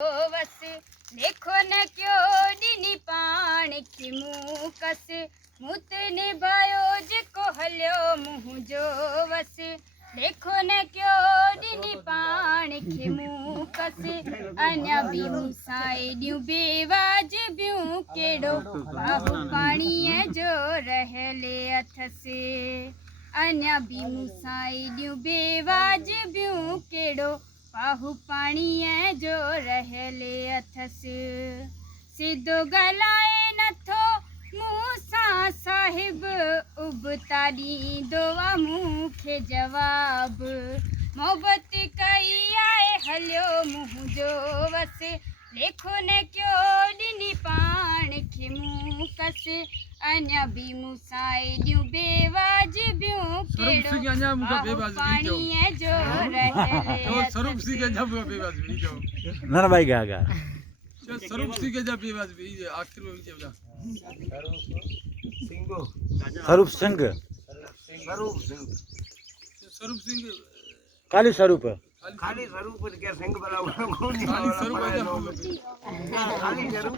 वस देखो न क्यों दिनी पाण की मुँह कस मुत निभायो जिको हलियो मुँह जो वस देखो न क्यों दिनी पाण की मुँह कस अञा बि मूंसां बेवाज बियूं केड़ो बाहु पाणीअ जो रहले अथसि अञा बि मूंसां बेवाज बियूं केड़ो बाहु पाणीअ जो रहले अथसि सिधो ॻाल्हाए नथो मूंसां साहिब उबता ॾींदो आहे मूंखे जवाब मोहबत कई आहे हलियो मुंहुं जो वस लेखो न क्यों ॾिनी पाण खे मुंहुं कस अञा बि मूंसां एॾियूं बेवाजिबियूं कहिड़ो बाहु पाणीअ जो रहले स्वरूप सी के जब बेवाज भी जाओ ना ना भाई गा स्वरूप सी के जब बेवाज भी आखिर में जब जा स्वरूप सिंह स्वरूप सिंह काली स्वरूप खाली स्वरूप के सिंह वाला खाली स्वरूप खाली स्वरूप